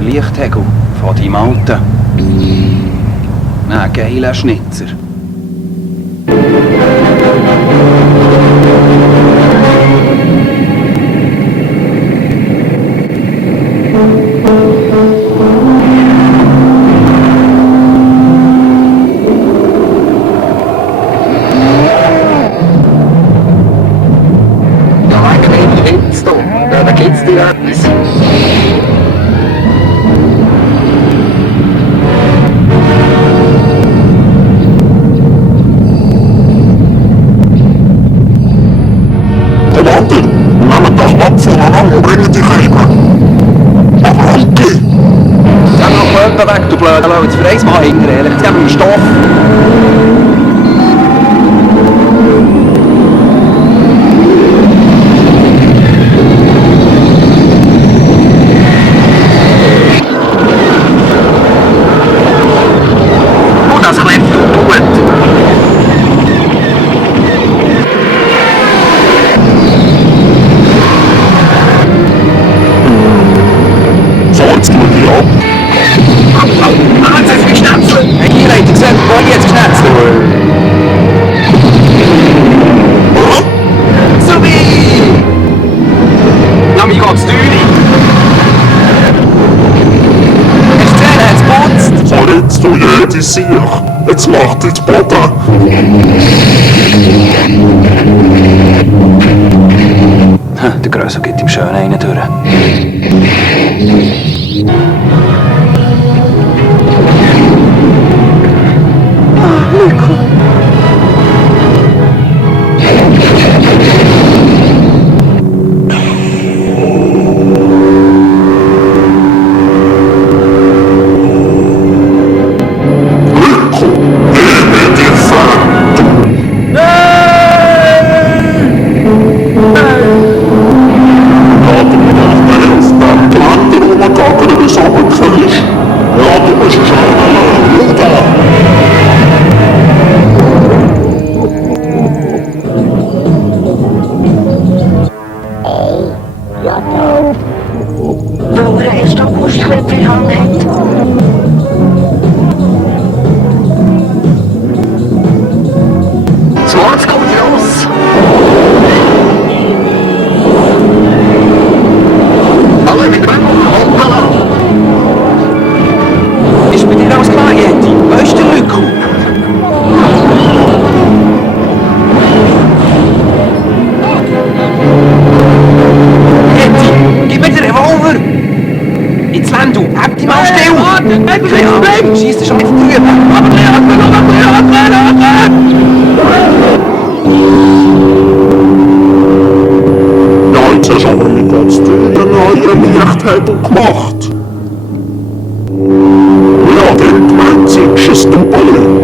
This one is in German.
der Lichthegel von deinem Alten. Ein geiler Schnitzer. Da geht's dir etwas. Warte, nehmt das Wapfel an und bringt dich heim. Aber okay. Sag noch Klöten weg, du blöder Leute. Jetzt verreis mal hinterher. Jetzt geben wir Stoff. Jetzt du jede Sieg, jetzt macht jetzt Boden. Der Grösser geht ihm schön einen durch. Nico. Waar is dat moestrip in hangt? Zwarts kommt los! Alle mit Bänden hoppala! Ist bei dir alles klar, Yeti? Weißt du, Nico? Jetzt lern du, hab dich mal still! Warte, schießt schon jetzt drüber! Ja, jetzt hast du aber mit uns den neuen Lichthebel gemacht. Ja, den 20. Double.